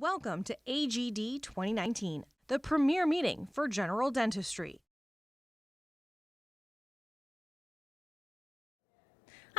Welcome to AGD 2019, the premier meeting for general dentistry.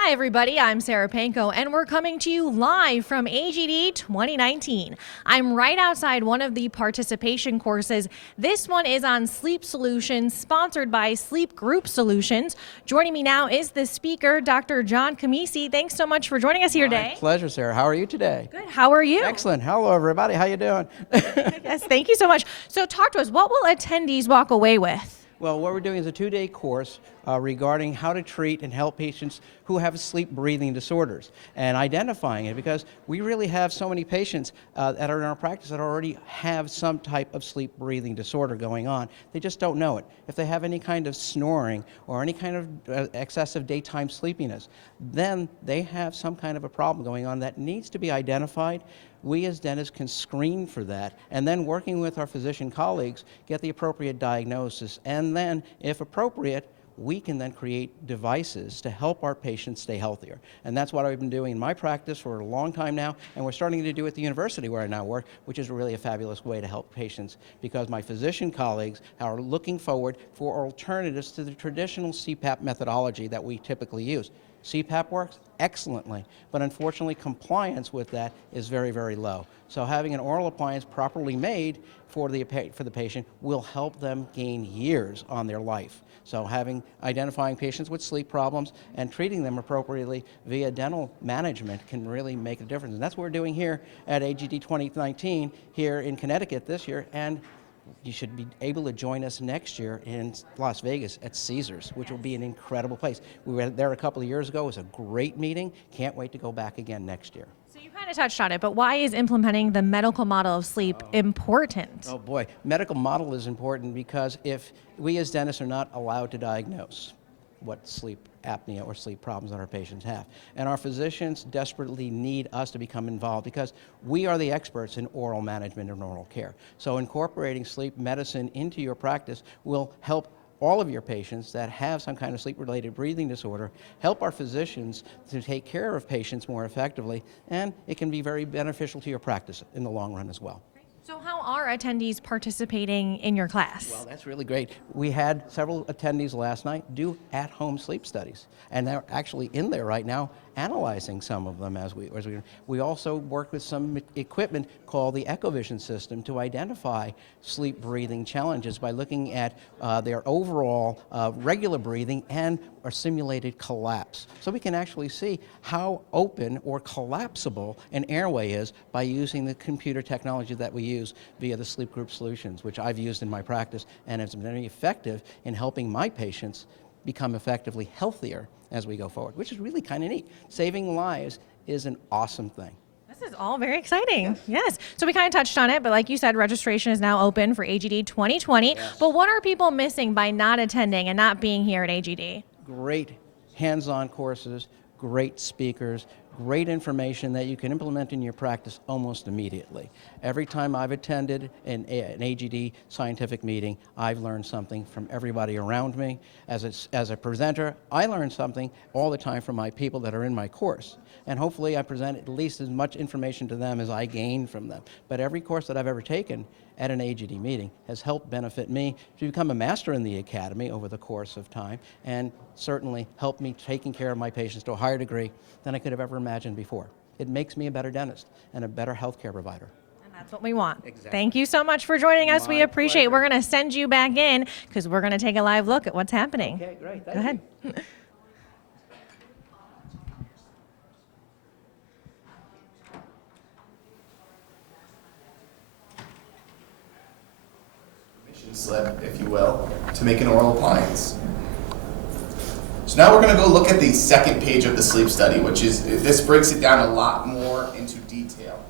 Hi everybody, I'm Sarah Panko and we're coming to you live from AGD 2019. I'm right outside one of the participation courses. This one is on sleep solutions, sponsored by Sleep Group Solutions. Joining me now is the speaker, Dr. John Camisi. Thanks so much for joining us here today. My pleasure, Sarah. How are you today? Good, how are you? Excellent. Hello everybody, how you doing? Yes, thank you so much. So talk to us, what will attendees walk away with? Well, what we're doing is a 2-day course regarding how to treat and help patients who have sleep breathing disorders and identifying it, because we really have so many patients that are in our practice that already have some type of sleep breathing disorder going on. They just don't know it. If they have any kind of snoring or any kind of excessive daytime sleepiness, then they have some kind of a problem going on that needs to be identified. We as dentists can screen for that, and then working with our physician colleagues, get the appropriate diagnosis, and then, if appropriate, we can then create devices to help our patients stay healthier. And that's what I've been doing in my practice for a long time now, and we're starting to do at the university where I now work, which is really a fabulous way to help patients, because my physician colleagues are looking forward for alternatives to the traditional CPAP methodology that we typically use. CPAP works excellently, but unfortunately compliance with that is very, very low. So having an oral appliance properly made for the patient will help them gain years on their life. So identifying patients with sleep problems and treating them appropriately via dental management can really make a difference. And that's what we're doing here at AGD 2019 here in Connecticut this year, and you should be able to join us next year in Las Vegas at Caesars, which will be an incredible place. We were there a couple of years ago. It was a great meeting. Can't wait to go back again next year. So you kind of touched on it, but why is implementing the medical model of sleep important? Oh boy, medical model is important because if we as dentists are not allowed to diagnose what sleep apnea or sleep problems that our patients have, and our physicians desperately need us to become involved because we are the experts in oral management and oral care. So incorporating sleep medicine into your practice will help all of your patients that have some kind of sleep-related breathing disorder, help our physicians to take care of patients more effectively, and it can be very beneficial to your practice in the long run as well. So how are attendees participating in your class? Well, that's really great. We had several attendees last night do at-home sleep studies, and they're actually in there right now analyzing some of them as we also work with some equipment called the EchoVision system to identify sleep breathing challenges by looking at their overall regular breathing and or simulated collapse. So we can actually see how open or collapsible an airway is by using the computer technology that we use via the Sleep Group Solutions, which I've used in my practice and has been very effective in helping my patients become effectively healthier as we go forward, which is really kind of neat. Saving lives is an awesome thing. This is all very exciting. Yes. So we kind of touched on it, but like you said, registration is now open for AGD 2020. Yes. But what are people missing by not attending and not being here at AGD? Great hands-on courses, great speakers, great information that you can implement in your practice almost immediately. Every time I've attended an AGD scientific meeting, I've learned something from everybody around me. As a presenter, I learn something all the time from my people that are in my course. And hopefully I present at least as much information to them as I gain from them. But every course that I've ever taken at an AGD meeting has helped benefit me to become a master in the academy over the course of time, and certainly helped me taking care of my patients to a higher degree than I could have ever imagined before. It makes me a better dentist and a better healthcare provider. And that's what we want. Exactly. Thank you so much for joining us. We appreciate it. pleasure. We're going to send you back in because we're going to take a live look at what's happening. Okay, great. Thank Go ahead. you. Slip, if you will, to make an oral appliance. So now we're going to go look at the second page of the sleep study, which is, this breaks it down a lot more into detail.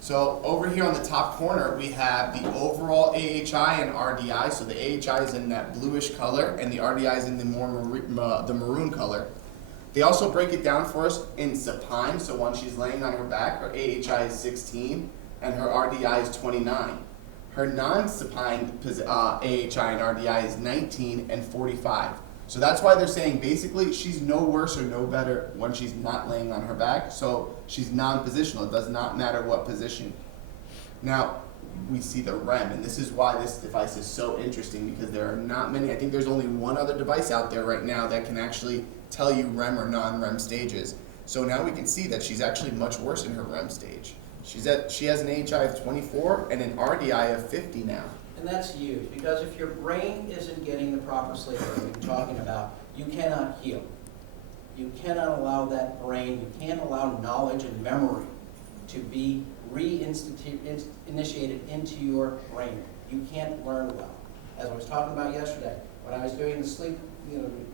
So over here on the top corner, we have the overall AHI and RDI. So the AHI is in that bluish color, and the RDI is in the more the maroon color. They also break it down for us in supine. So when she's laying on her back, her AHI is 16, and her RDI is 29. Her non-supine AHI and RDI is 19 and 45. So that's why they're saying basically she's no worse or no better when she's not laying on her back. So she's non-positional. It does not matter what position Now, we see the REM, and this is why this device is so interesting, because there are not many. I think there's only one other device out there right now that can actually tell you REM or non-REM stages. So now we can see that she's actually much worse in her REM stage. She has an AHI of 24 and an RDI of 50 now. And that's huge, because if your brain isn't getting the proper sleep that we've been talking about, you cannot heal. You cannot allow that brain, you can't allow knowledge and memory to be initiated into your brain. You can't learn well. As I was talking about yesterday, when I was doing the sleep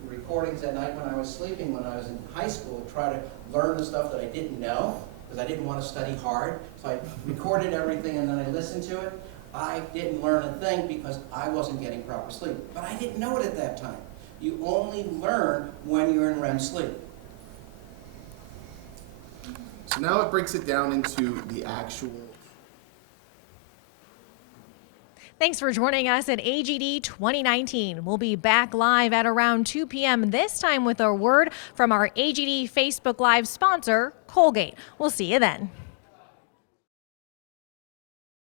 recordings at night when I was sleeping, when I was in high school, try to learn the stuff that I didn't know, because I didn't want to study hard. So I recorded everything and then I listened to it. I didn't learn a thing because I wasn't getting proper sleep. But I didn't know it at that time. You only learn when you're in REM sleep. So now it breaks it down into the actual. Thanks for joining us at AGD 2019. We'll be back live at around 2 p.m. this time with a word from our AGD Facebook Live sponsor, Colgate. We'll see you then.